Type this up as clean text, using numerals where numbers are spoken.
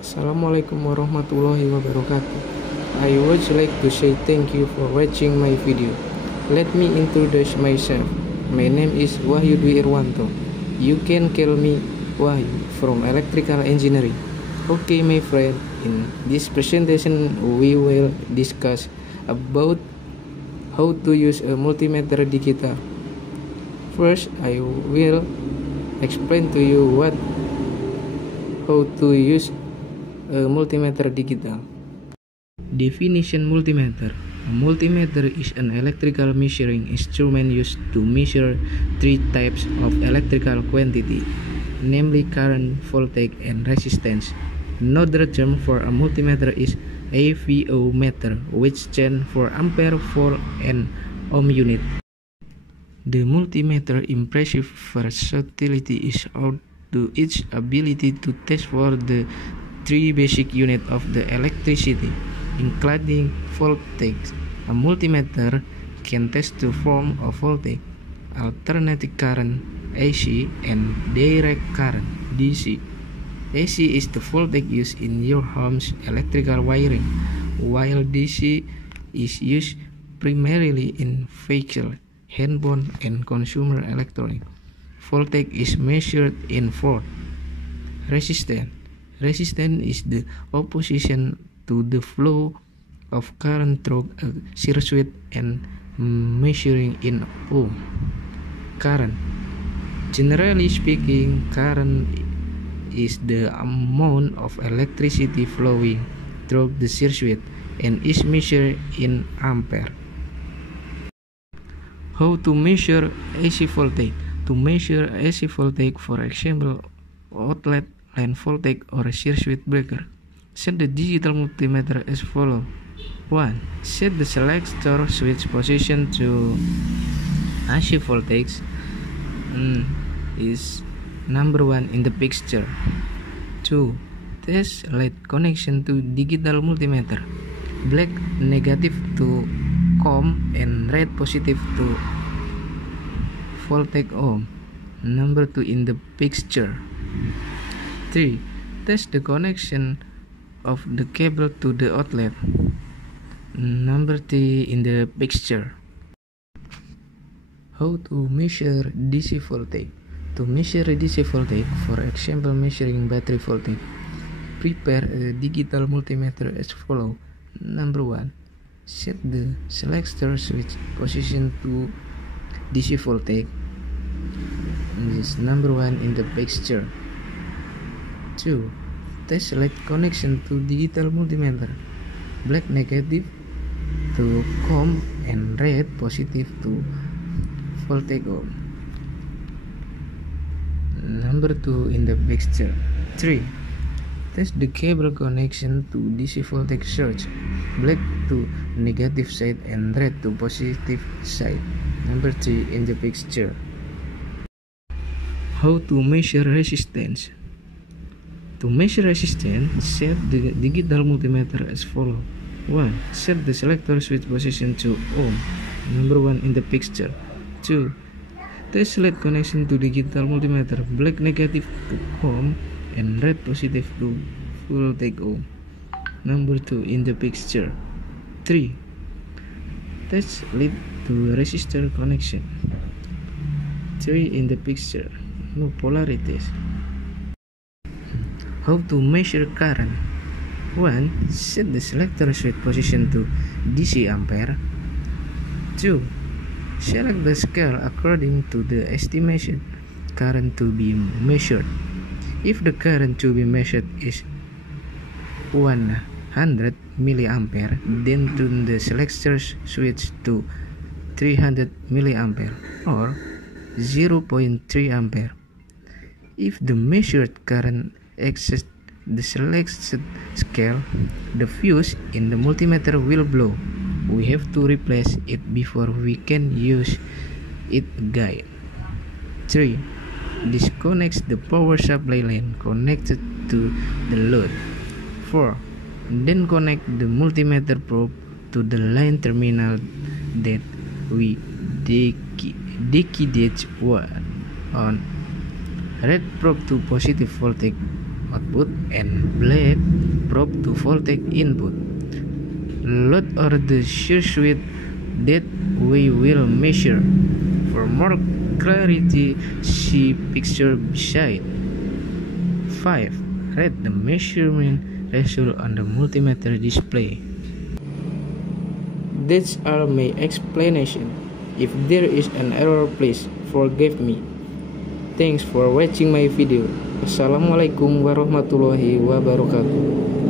Assalamualaikum warahmatullahi wabarakatuh. I would like to say thank you for watching my video. Let me introduce myself. My name is Wahyu Dwi Irwanto. You can call me Wahyu from Electrical Engineering. Okay, my friend, in this presentation we will discuss about how to use a multimeter digital. First, I will explain to you how to use a multimeter digital. Definition multimeter. A multimeter is an electrical measuring instrument used to measure three types of electrical quantity, namely current, voltage, and resistance. Another term for a multimeter is AVO meter, which stands for ampere, volt, and ohm unit. The multimeter impressive versatility is owed to its ability to test for the three basic units of the electricity, including voltage. A multimeter can test the form of voltage, alternating current AC, and direct current DC. AC is the voltage used in your home's electrical wiring, while DC is used primarily in vehicle, handphone, and consumer electronics. Voltage is measured in volt. Resistance. Resistance is the opposition to the flow of current through a circuit and measuring in ohm. Current. Generally speaking, current is the amount of electricity flowing through the circuit and is measured in ampere. How to measure AC voltage? To measure AC voltage, for example, outlet line voltage or a circuit breaker, set the digital multimeter as follows. 1. Set the selector switch position to AC voltage is number 1 in the picture. 2. Test light connection to digital multimeter. Black negative to COM and red positive to voltage ohm. Number 2 in the picture. 3. Test the connection of the cable to the outlet. Number 3 in the picture. How to measure DC voltage? To measure DC voltage, for example measuring battery voltage, prepare a digital multimeter as follows. Number 1. Set the selector switch position to DC voltage. This is number 1 in the picture. 2. Test light connection to digital multimeter. Black negative to COM and red positive to voltage ohm. Number 2 in the picture. 3. Test the cable connection to DC voltage source. Black to negative side and red to positive side. Number 3 in the picture. How to measure resistance? To measure resistance, set the digital multimeter as follows. 1. Set the selector switch position to ohm. Number 1 in the picture. 2. Test light connection to digital multimeter. Black negative to ohm and red positive to voltage ohm. Number 2 in the picture. 3. Test lead to resistor connection. 3 in the picture. No polarities. How to measure current? 1. Set the selector switch position to DC ampere. 2. Select the scale according to the estimation current to be measured. If the current to be measured is 100 milliampere, then tune the selector switch to 300 milliampere or 0.3 ampere. If the measured current exceeds the selected scale, the fuse in the multimeter will blow. We have to replace it before we can use it again. 3. Disconnect the power supply line connected to the load. 4. Then connect the multimeter probe to the line terminal that we decided on. Red probe to positive voltage, output and black probe to voltage input. Load or the circuit that we will measure. For more clarity, see picture beside. 5. Read the measurement result on the multimeter display. That's all my explanation. If there is an error, please forgive me. Thanks for watching my video. Assalamualaikum warahmatullahi wabarakatuh.